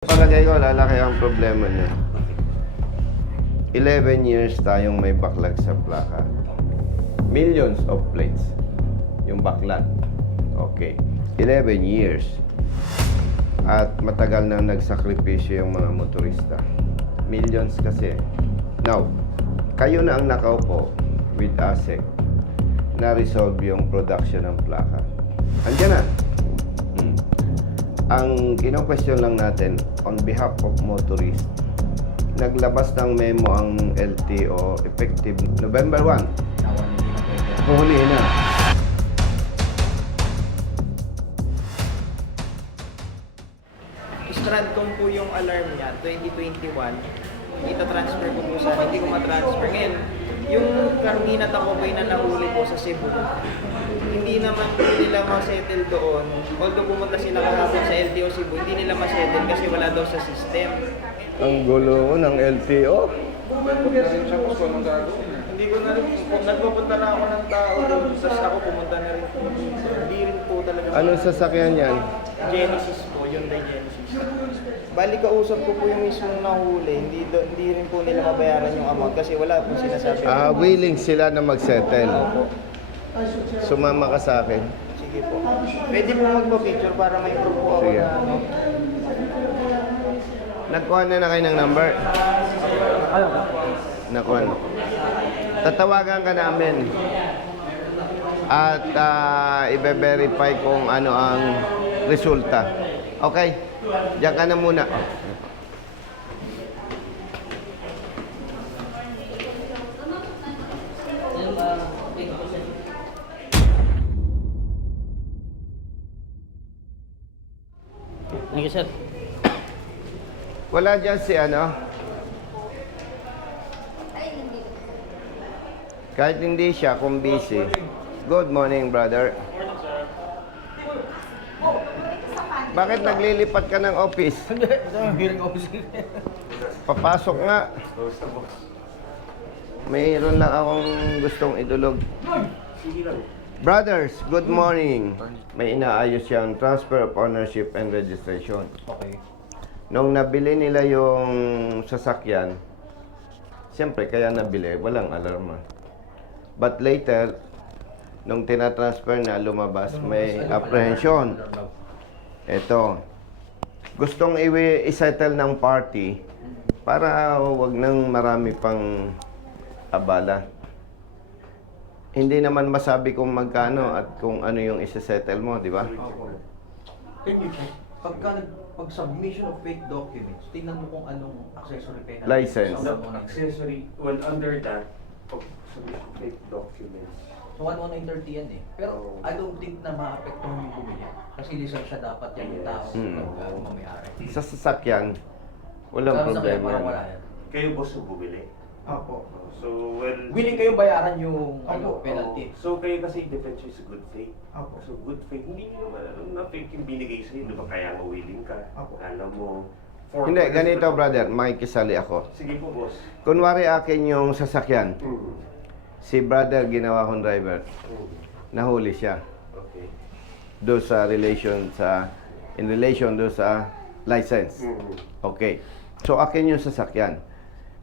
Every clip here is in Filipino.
Palagay ko, lalaki ang problema niya. 11 years tayong may backlog sa plaka. Millions of plates. Yung backlog. Okay. 11 years. At matagal na nagsakripisyo yung mga motorista. Millions kasi. Now, kayo na ang nakaupo with ASEC na resolve yung production ng plaka. Andiyan na. Ang kino-question lang natin on behalf of motorists, naglabas ng memo ang LTO effective November 1. Huli na. Stratcom po yung alarm niya, 2021. Ita-transfer ko po sa hindi ko ma-transfer. Ngayon, yung Carmina Tacubay na nahuli po sa Cebu, hindi naman po nila ma-settle doon. Although pumunta sila kahapon sa LTO Cebu, hindi nila ma-settle kasi wala daw sa system. Ang gulo ng LTO. Hindi ko na rin, kung nagpupunta na ako ng tao doon, tapos ako pumunta na rin po. Hindi rin po talaga. Anong sasakyan yan? Genesis po, Hyundai Genesis. Bali kausap ko po yung mismong nahuli, hindi, do, hindi rin po nila mabayaran yung amount kasi wala po sinasabi. Ah, willing sila na mag-settle. Opo. Sumama ka sa akin. Sige po. Pwede po magpa-picture para may proof po ako Sige. na ano. Nagkuha na na kayo ng number? Ano? Nakuha na. Tatawagan ka namin. At ah, ibe-verify kung ano ang resulta. Okay? Diyan ka na muna. Thank you, sir. Wala dyan si ano? Kahit hindi siya, kung busy. Good morning, brother. Bakit naglilipat ka ng office? Hearing officer. Papasok nga. Mayroon lang akong gustong idulog. Brothers, good morning. May inaayos siyang transfer of ownership and registration. Okay. Nung nabili nila yung sasakyan, siyempre kaya nabili, walang alarma. But later, nung tinatransfer na lumabas, may apprehension. Ito, gustong isettle ng party para wag nang marami pang abala. Hindi naman masabi kung magkano at kung ano yung isa-settle mo, di ba? Pagka nag- pag submission of fake documents, tingnan mo kung anong accessory penalty. License. 1109. accessory, well, under that, pag submit of fake documents, So 1130 yan eh. Pero I don't think na maapektuhan yung bumili. Kasi lisensya dapat yan yung tao. Mm. Pag uh, mamayari. Sa sasakyan, walang Sabi sa kanya, problema. parang wala yan. kayo boss yung bumili. Opo. So, well... Willing kayong bayaran yung ano, Opo. penalty. So, kayo kasi defense is good faith. Opo. So, good faith, hindi nyo naman alam na fake yung binigay sa'yo. Di ba kaya mo willing ka? Opo. Alam mo. for- Hindi, ganito brother, makikisali ako. Sige po, boss. Kunwari akin yung sasakyan, Hmm. Si brother ginawa kong driver, Hmm. nahuli siya. Okay. Do sa relation sa, in relation do sa license. Hmm. Okay. So akin yung sasakyan.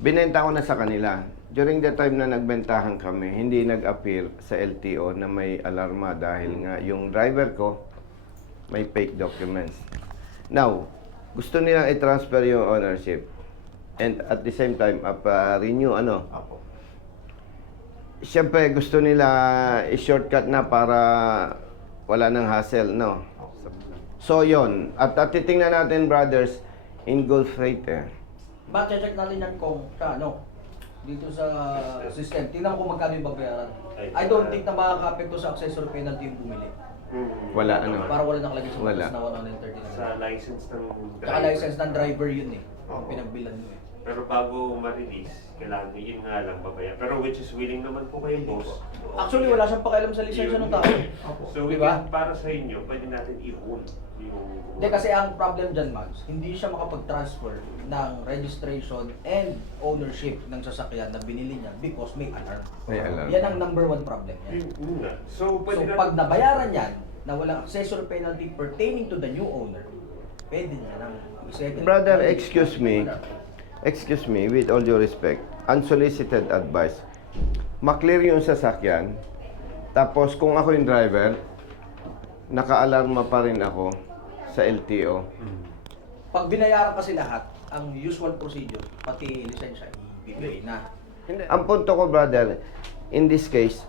Binenta ko na sa kanila. During the time na nagbentahan kami, hindi nag-appear sa LTO na may alarma dahil nga yung driver ko may fake documents. Now, gusto nilang i-transfer yung ownership and at the same time, renew ano, Opo. Siyempre, gusto nila i-shortcut na para wala nang hassle, no? So, yon At, at titingnan natin, brothers, in Gulf Freight, eh. Ba't check natin yan kung sa ano? Dito sa system. Tingnan kung magkano yung babayaran. I don't think na makaka-apekto sa accessory penalty yung bumili. Hmm. Wala, ano? Para wala nakalagay sa Wala. na 130 na. Sa license ng Tsaka license ng driver yun eh. Ang pinagbilan mo eh. Pero bago ma-release, kailangan nyo yun nga lang babaya. Pero which is willing naman po kayo, boss. Actually, wala siyang pakialam sa lisensya ng tao. Opo. So, Di ba? can, para sa inyo, pwede natin i-own yung... Hindi kasi ang problem dyan, Mags, hindi siya makapag-transfer ng registration and ownership ng sasakyan na binili niya because may alarm. May alarm. Yan ang number one problem niya. Yun, yun nga. So, So pwede pag nabayaran yan, na walang accessory penalty pertaining to the new owner, pwede niya nang Brother, excuse me. Excuse me, with all due respect, unsolicited advice. Maklear yung sasakyan, tapos kung ako yung driver, naka-alarma pa rin ako sa LTO. Pag binayaran kasi lahat, ang usual procedure, pati lisensya, ibibigay na. Ang punto ko, brother, in this case,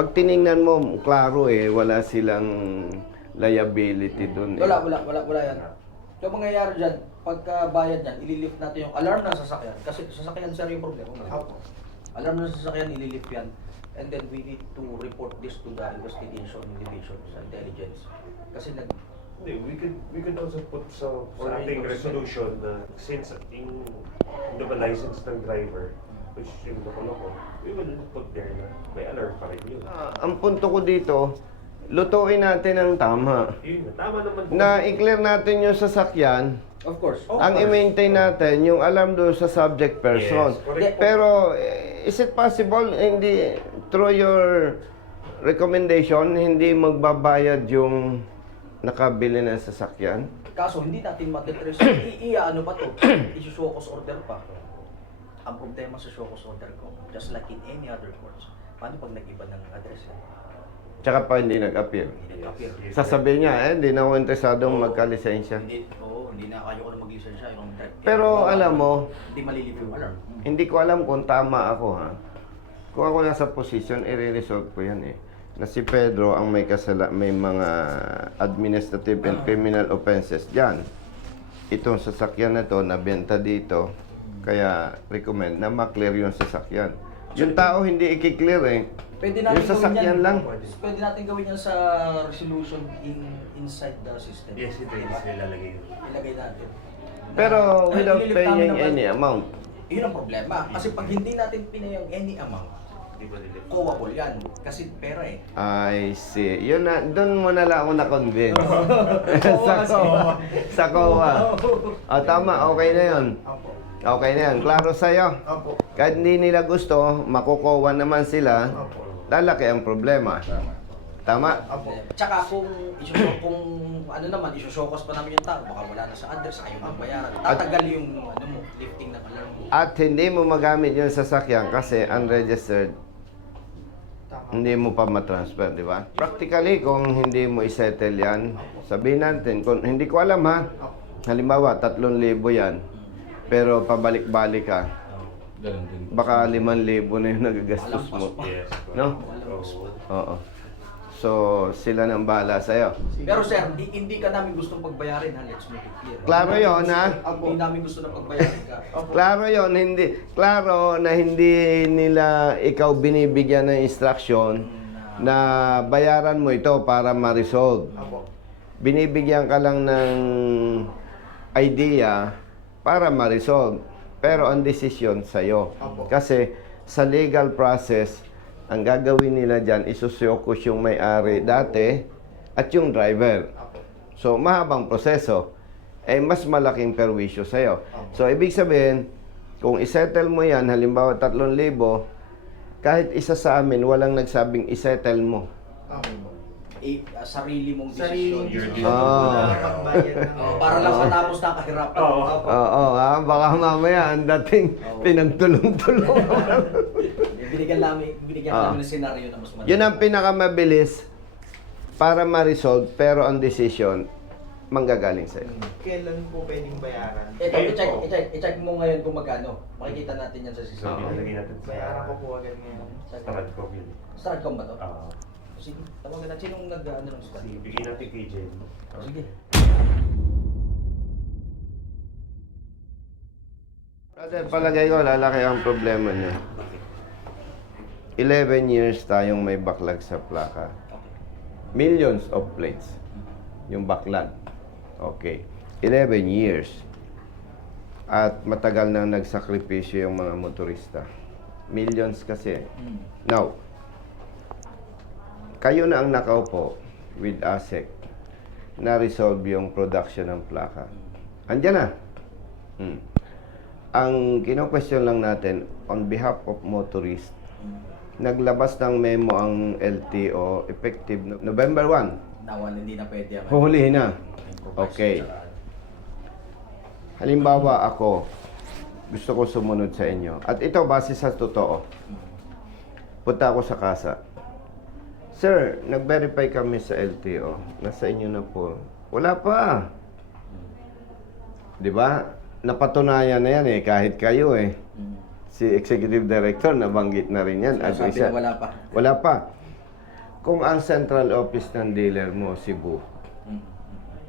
pag tiningnan mo, klaro eh, wala silang liability dun. Eh. Wala, wala, wala, wala yan. Yung mangyayari dyan, pagka bayad yan, ililift natin yung alarm ng sasakyan. Kasi sasakyan sir yung problema. Alarm ng sasakyan, ililift yan. And then we need to report this to the investigation division sa intelligence. Kasi nag Hindi, we could we could also put sa for Sa ating resolution na since yung yung ba license ng driver which yung nakuloko, we will put there na may alert pa rin yun. Ah, ang punto ko dito, lutuin natin ang tama. Yun na, tama naman po. Na i-clear natin yung sasakyan, Of course. Oh, ang course. i-maintain natin yung alam doon sa subject person. Yes, correct. Pero eh, is it possible hindi through your recommendation hindi magbabayad yung nakabili ng sasakyan? Kaso hindi natin matitrace. I, i ano pa to? Isusokos order pa. Ang problema sa shokos order ko, just like in any other courts, paano pag nag-iba ng address yan? Tsaka pa hindi nag-appear. Hindi nag-appear. Yes, Sasabihin niya, eh, hindi na ako interesadong magkalisensya. Hindi, oo, hindi na kayo na mag-lisensya. Yung direct- Pero alam mo, hindi malilip yung alarm. Hindi ko alam kung tama ako ha. Kung ako nasa position, i-resolve ko yan eh. Na si Pedro ang may kasala, may mga administrative and criminal offenses diyan. Itong sasakyan na to, nabenta dito, kaya recommend na maklear yung sasakyan. Yung tao hindi i-clear eh. Pwede natin Yung sasakyan gawin yan. lang. Pwede natin gawin yan sa resolution in inside the system. Yes, ito yung nilalagay yun. Ilagay natin. Pero Ay, without ililip paying naman. any amount. Yun ang problema. Kasi pag hindi natin pinayang any amount, Di ba kowable yan. Kasi pera eh. I see. Yun na, doon mo na lang ako na-convince. sa COA. Sa COA. Ah, tama, okay na yun. Okay na yan. Klaro sa'yo. Kahit hindi nila gusto, makukuha naman sila, lalaki ang problema. Tama? Tsaka kung isusok, kung ano naman, isusokos pa namin yung tao, baka wala na sa address, ayaw magbayaran. Tatagal yung ano mo, lifting ng alarm mo. At hindi mo magamit yung sasakyan kasi unregistered, hindi mo pa matransfer, di ba? Practically, kung hindi mo isettle yan, sabihin natin, kung hindi ko alam ha, halimbawa, 3,000 yan, pero pabalik-balik ka, baka 5,000 na yung nagagastos mo. Yes. No? Oo. Oo. So, sila nang bahala sa'yo. Pero sir, di, hindi ka namin gustong pagbayarin ha, let's make it clear. Klaro yun, ha? Hindi namin gusto na pagbayarin ka. Klaro yon hindi klaro na hindi nila ikaw binibigyan ng instruction na bayaran mo ito para ma-resolve. Binibigyan ka lang ng idea para ma-resolve. Pero ang decision sa'yo. Kasi sa legal process, ang gagawin nila dyan, isusyokos yung may-ari dati at yung driver. So, mahabang proseso. Eh, mas malaking perwisyo sa'yo. So, ibig sabihin, kung isettle mo yan, halimbawa 3,000, kahit isa sa amin, walang nagsabing isettle mo. Eh, ah, sarili mong Sarili desisyon. Your Ah. Pagbayad na. Oh, para lang matapos na ang kahirapan. Oo. Oo, ha? baka mamaya ang dating pinagtulong-tulong. Eh, Binigyan namin, binigyan Ah. namin ng senaryo na mas madali. Yun ang pinakamabilis para ma-resolve, pero ang decision, manggagaling sa'yo. Kailan po pwedeng bayaran? Ito, Ngayon i-check, po. i-check, i-check mo ngayon kung magkano. Makikita natin yan sa system. ilalagay natin sa Bayaran ko po agad ngayon. Start ko, Bill. Stratcom ba to? Ah, Sige, tawagan natin. Sinong nag-ano ng strat? sige, bigyan natin kay Jen. Sige. Brother, palagay ko, lalaki ang problema niya. 11 years tayong may backlog sa plaka. Millions of plates. Yung backlog. Okay. 11 years. At matagal na nagsakripisyo yung mga motorista. Millions kasi. Hmm. Now, kayo na ang nakaupo with ASEC na resolve yung production ng plaka. Andiyan na. Hmm. Ang kino-question lang natin, on behalf of motorists, naglabas ng memo ang LTO effective no- November 1. Nawan, hindi na pwede ang... Huhulihin na. Okay. Halimbawa ako, gusto ko sumunod sa inyo. At ito, base sa totoo. Punta ako sa kasa. Sir, nag-verify kami sa LTO. Nasa inyo na po. Wala pa. Di ba? Napatunayan na yan eh, kahit kayo eh. Si Executive Director, nabanggit na rin yan. At Sabi isa- na wala pa. Wala pa. Kung ang central office ng dealer mo, Cebu,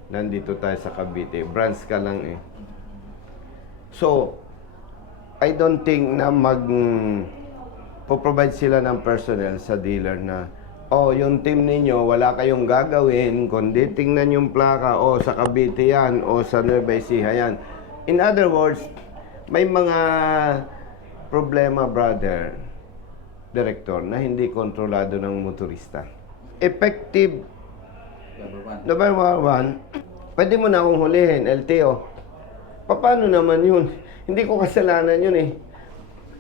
nandito tayo sa Cavite, branch ka lang eh. So, I don't think na mag provide sila ng personnel sa dealer na oh, yung team ninyo, wala kayong gagawin, kundi tingnan yung plaka, o sa Cavite yan, o sa Nueva Ecija yan. In other words, may mga problema, brother, director, na hindi kontrolado ng motorista. Effective Number one. Number one, pwede mo na akong hulihin, LTO. Paano naman yun? Hindi ko kasalanan yun eh.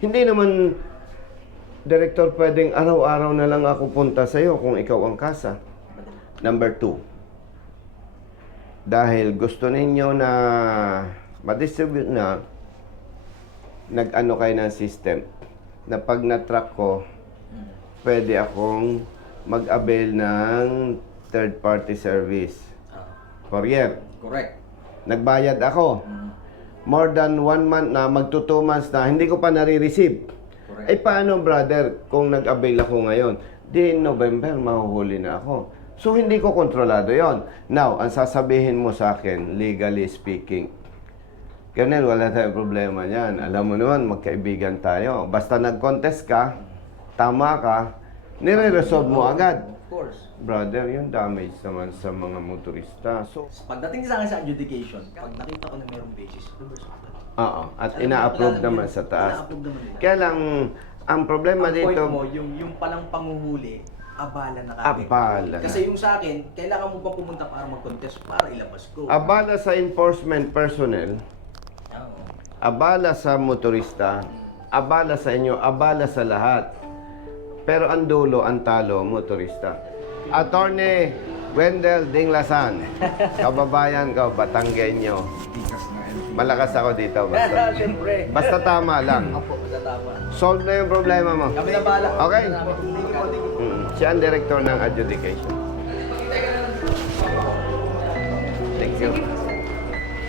Hindi naman, Director, pwedeng araw-araw na lang ako punta sa'yo kung ikaw ang kasa. Number two, dahil gusto ninyo na ma-distribute na, nag-ano kayo ng system na pag na-track ko, pwede akong mag-avail ng third-party service. Ah, Courier. correct. Nagbayad ako. Mm, More than one month na, magto two months na, hindi ko pa nare-receive. Eh paano brother, kung nag-avail ako ngayon, di November, mahuhuli na ako. So hindi ko kontrolado yon. Now, ang sasabihin mo sa akin, legally speaking, Colonel, wala tayong problema niyan. Alam mo naman, magkaibigan tayo. Basta nag-contest ka, tama ka, nire-resolve mo agad. Course. Brother, yung damage naman sa mga motorista. So, Pagdating sa akin sa adjudication, pag nakita ko na mayroong basis, reverse that. oo. At Alam ina-approve alam naman sa taas. Ina-approve naman nila. Kaya lang, ang problema Ang dito, point mo, yung, yung palang panguhuli, abala na kagad. Abala na. Kasi yung sa akin, kailangan mo pa pumunta para mag-contest para ilabas ko. abala sa enforcement personnel, Oo. abala sa motorista, abala sa inyo, abala sa lahat. Pero ang dulo, ang talo, motorista. Attorney Wendell Dinglasan, kababayan ko, Batanggenyo. Malakas ako dito, basta. Siyempre. Basta tama lang. Opo, matatama. Solve na yung problema mo. Kami na bahala. Okay. Mm, siya ang director ng adjudication. Thank you.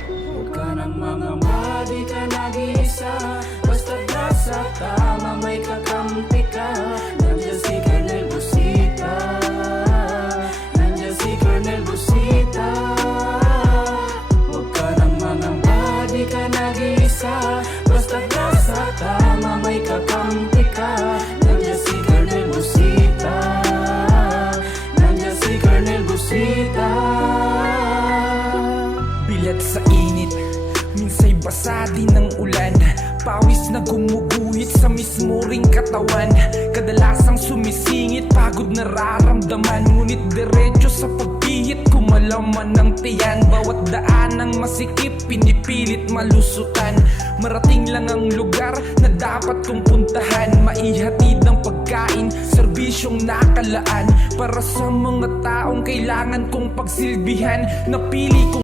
Huwag ka ng mga di ka nag-iisa Basta nasa tama may kakampi ka katawan. Kadalasang sumisingit, pagod nararamdaman Ngunit diretso sa pagpihit, kumalaman ng tiyan. Bawat daan ng masikip, pinipilit malusutan. Marating lang ang lugar na dapat kong puntahan. Maihatid ng pagkain, serbisyong nakalaan. Para sa mga taong kailangan kong pagsilbihan Napili kong